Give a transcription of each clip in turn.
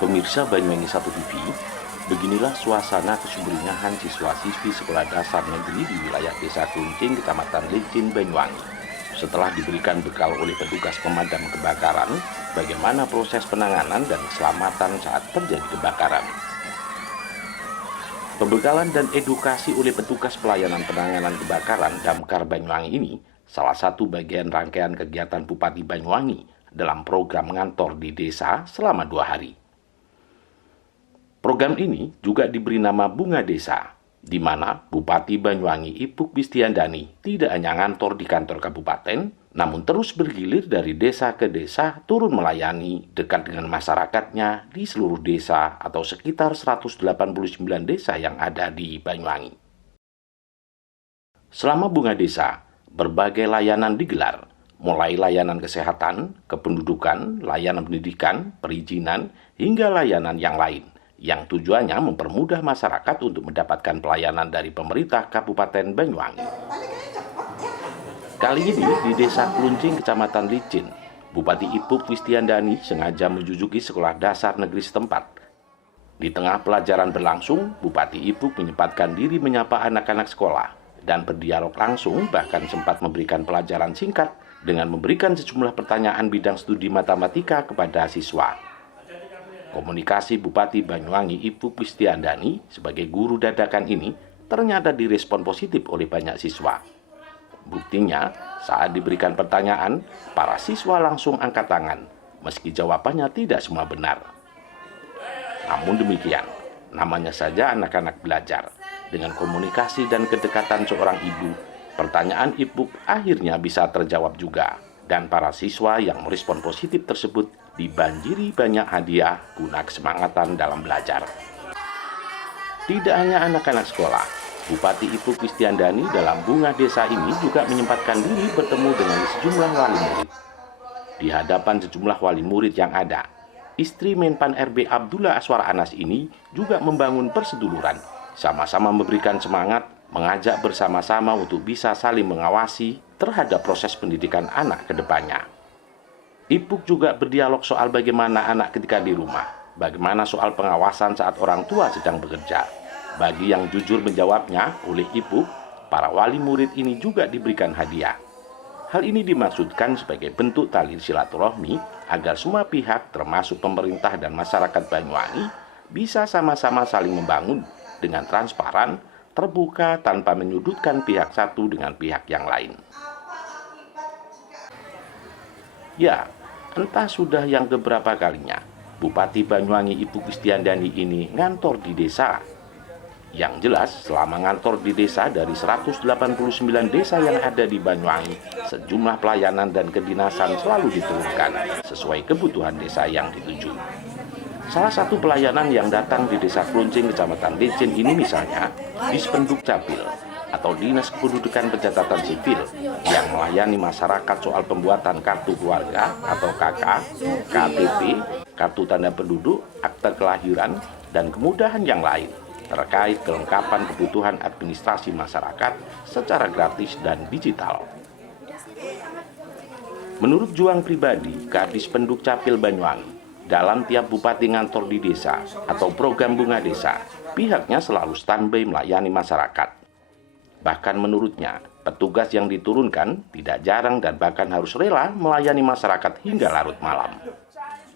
Pemirsa Banyuwangi 1 TV, beginilah suasana kesumringah siswa-siswi sekolah dasar negeri di wilayah Desa Kluncing, Kecamatan Licin, Banyuwangi. Setelah diberikan bekal oleh petugas pemadam kebakaran, bagaimana proses penanganan dan keselamatan saat terjadi kebakaran. Pembekalan dan edukasi oleh petugas pelayanan penanganan kebakaran Damkar Banyuwangi ini salah satu bagian rangkaian kegiatan Bupati Banyuwangi dalam program ngantor di desa selama 2 hari. Program ini juga diberi nama Bunga Desa, di mana Bupati Banyuwangi Ipuk Wistiandani tidak hanya ngantor di kantor kabupaten, namun terus bergilir dari desa ke desa turun melayani dekat dengan masyarakatnya di seluruh desa atau sekitar 189 desa yang ada di Banyuwangi. Selama Bunga Desa, berbagai layanan digelar, mulai layanan kesehatan, kependudukan, layanan pendidikan, perizinan, hingga layanan yang lain, yang tujuannya mempermudah masyarakat untuk mendapatkan pelayanan dari pemerintah Kabupaten Banyuwangi. Kali ini di Desa Kluncing, Kecamatan Licin, Bupati Ipuk Wistiandani sengaja menjujuki sekolah dasar negeri setempat. Di tengah pelajaran berlangsung, Bupati Ipuk menyempatkan diri menyapa anak-anak sekolah dan berdialog langsung, bahkan sempat memberikan pelajaran singkat dengan memberikan sejumlah pertanyaan bidang studi matematika kepada siswa. Komunikasi Bupati Banyuwangi Ipuk Wistiandani sebagai guru dadakan ini ternyata direspon positif oleh banyak siswa. Buktinya, saat diberikan pertanyaan, para siswa langsung angkat tangan, meski jawabannya tidak semua benar. Namun demikian, namanya saja anak-anak belajar. Dengan komunikasi dan kedekatan seorang ibu, pertanyaan Ipuk akhirnya bisa terjawab juga. Dan para siswa yang merespon positif tersebut dibanjiri banyak hadiah guna kesemangatan dalam belajar. Tidak hanya anak-anak sekolah, Bupati Ipuk Wistiandani dalam Bunga Desa ini juga menyempatkan diri bertemu dengan sejumlah wali murid. Di hadapan sejumlah wali murid yang ada, istri Menpan RB Abdullah Aswar Anas ini juga membangun perseduluran, sama-sama memberikan semangat, mengajak bersama-sama untuk bisa saling mengawasi terhadap proses pendidikan anak ke depannya. Ipuk juga berdialog soal bagaimana anak ketika di rumah, bagaimana soal pengawasan saat orang tua sedang bekerja. Bagi yang jujur menjawabnya oleh Ipuk, para wali murid ini juga diberikan hadiah. Hal ini dimaksudkan sebagai bentuk tali silaturahmi agar semua pihak termasuk pemerintah dan masyarakat Banyuwangi bisa sama-sama saling membangun dengan transparan, terbuka tanpa menyudutkan pihak satu dengan pihak yang lain. Ya, entah sudah yang keberapa kalinya Bupati Banyuwangi Ibu Kristiandani ini ngantor di desa. Yang jelas, selama ngantor di desa dari 189 desa yang ada di Banyuwangi, sejumlah pelayanan dan kedinasan selalu diturunkan sesuai kebutuhan desa yang dituju. Salah satu pelayanan yang datang di Desa Kluncing, Kecamatan Licin ini misalnya Dispenduk Capil atau Dinas Kependudukan Pencatatan Sipil yang melayani masyarakat soal pembuatan kartu keluarga atau KK, KTP, kartu tanda penduduk, akte kelahiran, dan kemudahan yang lain terkait kelengkapan kebutuhan administrasi masyarakat secara gratis dan digital. Menurut Juang pribadi, Kadis Penduk Capil Banyuwangi, dalam tiap bupati ngantor di desa atau program bunga desa, pihaknya selalu standby melayani masyarakat. Bahkan menurutnya, petugas yang diturunkan tidak jarang dan bahkan harus rela melayani masyarakat hingga larut malam.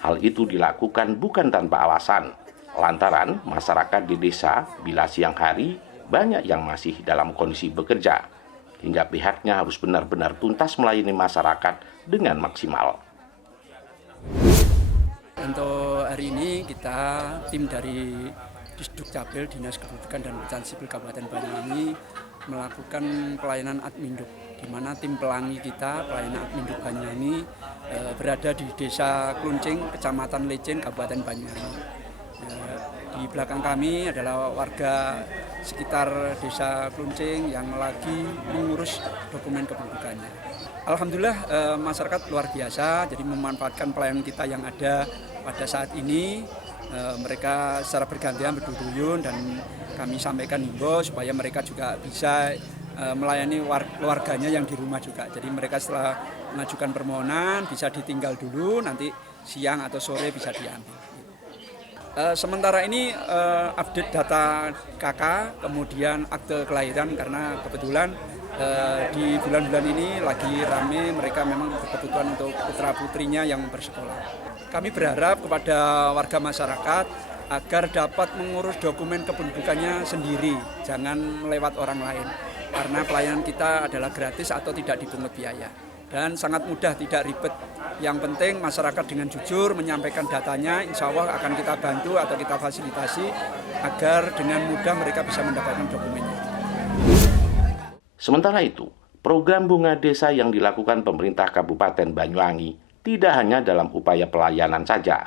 Hal itu dilakukan bukan tanpa alasan, lantaran masyarakat di desa bila siang hari banyak yang masih dalam kondisi bekerja, hingga pihaknya harus benar-benar tuntas melayani masyarakat dengan maksimal. Untuk hari ini kita tim dari Disduk Capil Dinas Kependudukan dan Pencatatan Sipil Kabupaten Banyuwangi melakukan pelayanan Adminduk, di mana tim pelangi kita pelayanan Adminduk Banyuwangi berada di Desa Kluncing, Kecamatan Licin, Kabupaten Banyuwangi. Di belakang kami adalah warga sekitar Desa Kluncing yang lagi mengurus dokumen kependudukannya. Alhamdulillah masyarakat luar biasa, jadi memanfaatkan pelayanan kita yang ada pada saat ini. Mereka secara bergantian berduyun dan kami sampaikan himbau supaya mereka juga bisa melayani keluarganya yang di rumah juga. Jadi mereka setelah mengajukan permohonan bisa ditinggal dulu, nanti siang atau sore bisa diambil. Sementara ini update data KK, kemudian akte kelahiran, karena kebetulan di bulan-bulan ini lagi rame, mereka memang berkebutuhan untuk putra-putrinya yang bersekolah. Kami berharap kepada warga masyarakat agar dapat mengurus dokumen kependudukannya sendiri, jangan lewat orang lain. Karena pelayanan kita adalah gratis atau tidak dipungut biaya. Dan sangat mudah, tidak ribet. Yang penting masyarakat dengan jujur menyampaikan datanya, insya Allah akan kita bantu atau kita fasilitasi agar dengan mudah mereka bisa mendapatkan dokumennya. Sementara itu, program bunga desa yang dilakukan pemerintah Kabupaten Banyuwangi tidak hanya dalam upaya pelayanan saja,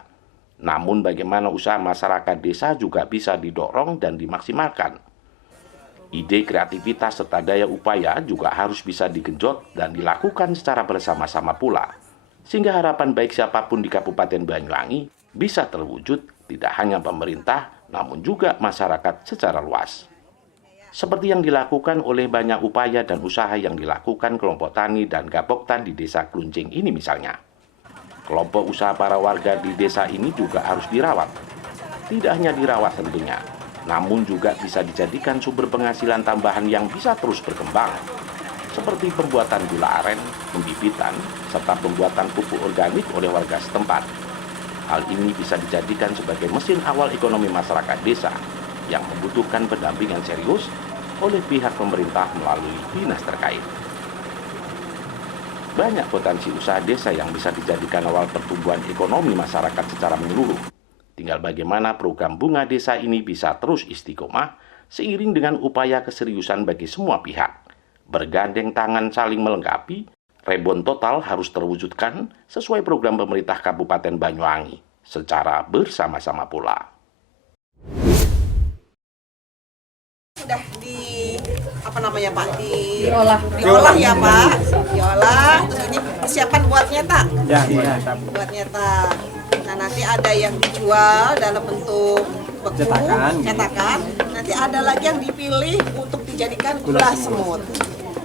namun bagaimana usaha masyarakat desa juga bisa didorong dan dimaksimalkan. Ide kreativitas serta daya upaya juga harus bisa digenjot dan dilakukan secara bersama-sama pula, sehingga harapan baik siapapun di Kabupaten Banyuwangi bisa terwujud tidak hanya pemerintah, namun juga masyarakat secara luas. Seperti yang dilakukan oleh banyak upaya dan usaha yang dilakukan kelompok tani dan gapoktan di Desa Kluncing ini misalnya. Kelompok usaha para warga di desa ini juga harus dirawat. Tidak hanya dirawat tentunya, namun juga bisa dijadikan sumber penghasilan tambahan yang bisa terus berkembang. Seperti pembuatan gula aren, pembibitan, serta pembuatan pupuk organik oleh warga setempat. Hal ini bisa dijadikan sebagai mesin awal ekonomi masyarakat desa yang membutuhkan pendampingan serius oleh pihak pemerintah melalui dinas terkait. Banyak potensi usaha desa yang bisa dijadikan awal pertumbuhan ekonomi masyarakat secara menyeluruh. Tinggal bagaimana program bunga desa ini bisa terus istiqomah seiring dengan upaya keseriusan bagi semua pihak. Bergandeng tangan saling melengkapi, rebon total harus terwujudkan sesuai program pemerintah Kabupaten Banyuwangi secara bersama-sama pula. Sudah diolah ya Pak, diolah, terus ini persiapan buat nyetak. Buat nyetak. Nah nanti ada yang dijual dalam bentuk beku, cetakan. Nanti ada lagi yang dipilih untuk dijadikan gula semut.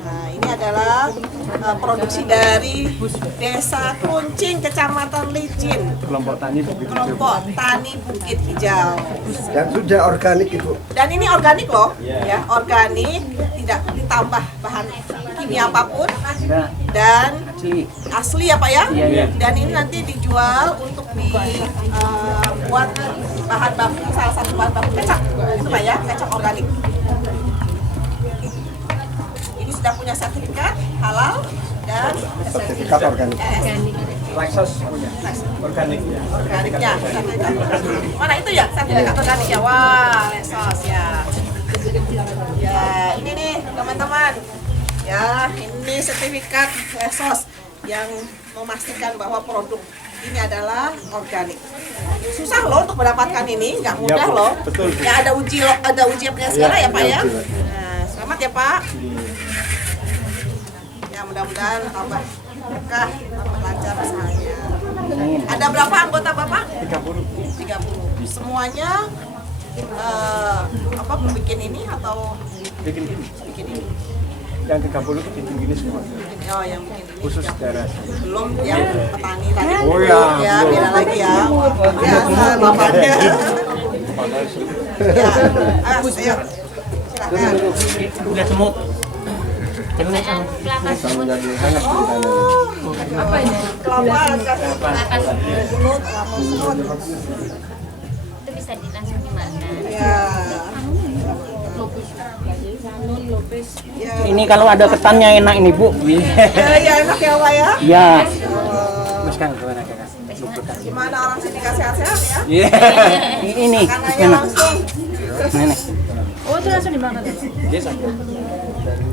Nah ini adalah produksi dari Desa Kluncing, Kecamatan Licin, kelompok tani Bukit Hijau. Dan sudah organik Ibu. Dan ini organik loh, ya organik, tidak ditambah bahan kimia apapun, dan asli ya Pak ya. Dan ini nanti dijual untuk dibuat bahan baku, salah satu bahan baku kecap, itu Pak ya, kecap organik. Ini sudah punya sertifikat halal dan Sertifikat organik. Lexus punya. Organiknya. Organiknya. Mana itu ya? Sertifikat organik ya. Wah, Lexus ya. Ya, ini nih teman-teman. Ya, ini sertifikat Lexus yang memastikan bahwa produk ini adalah organik. Susah loh untuk mendapatkan ini, nggak mudah Bu. loh. Betul, Bu. Ya ada ujiannya segala ya Pak ya. Nah, selamat ya Pak. Ya mudah-mudahan tambah berkah, tambah lancar usahanya. Ada berapa anggota Bapak? 30. 30. Semuanya bikin ini atau Bikin gini. bikin ini? Yang 30 itu bikin gini semua. Oh, yang bikin ini. Khusus daerah. Belum yang petani tadi. Oh, ya. Ya, beda lagi ya. Biasa bapaknya. Ya, ayo. Silakan. Udah semut. Oh, apa ini? Kelapa, kasih mulut, kelapa semut. Itu bisa langsung dimakan. Ya. Ya. Ini kalau ada ketannya enak ini Bu. Ya, enak ya Pak ya. Ya. Gimana orang sini sehat-sehat ya? Ini Makanannya enak. langsung. Ini. Oh, itu langsung dimakan.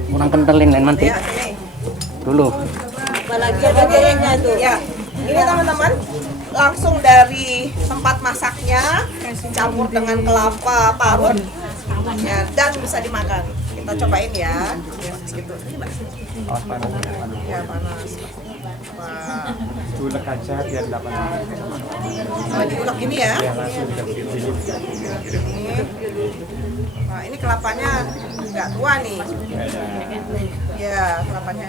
Kurang kentalin lain nanti Ya, sini. dulu. Bagiannya tuh. Ya, ini teman-teman langsung dari tempat masaknya campur dengan kelapa parut ya, dan bisa dimakan. Kita cobain ya. Gitu. Ini, Mbak. Ya panas. Wah. Diulek aja biar dapat. Oh, diulek ini ya. Ya langsung ini. Nah, ini kelapanya nggak tua nih. Ya, kelapanya.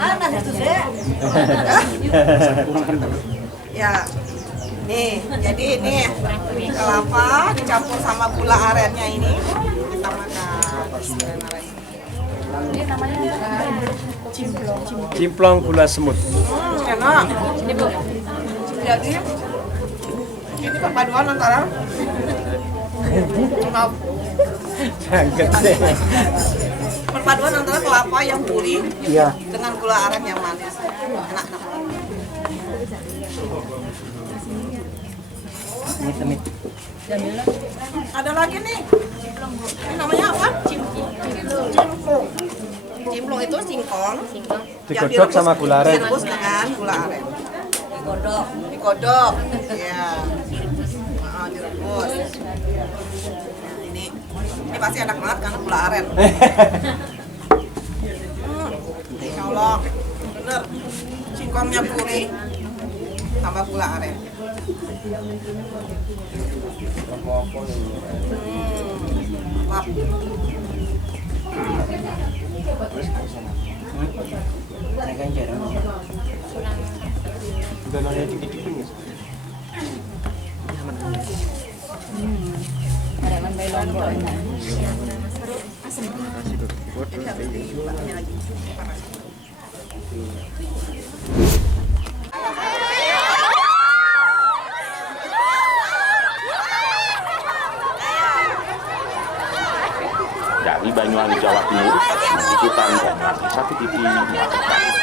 Ya, nih, jadi ini kelapa dicampur sama gula arennya ini kita makan. Ini namanya Cimplong gula semut. enak. Ini Bu. Jadi ini perpaduan antara perpaduan antara kelapa yang gurih Iya. dengan gula aren yang manis. Enak. Ini Ada lagi nih. Ini namanya apa? Cimplung. Cimplung itu singkong. Yang Digodok sama gula aren. Direbus dengan gula aren. Digodok. Ya. Direbus. Nah, ini pasti enak banget karena gula aren. Insya Allah, bener. Singkongnya gurih, tambah gula aren. Mantap. Udah nanya dikit-dikit nih. Dari Banyuwangi, Jawa Timur, Liputan Banyuwangi 1 TV melaporkan.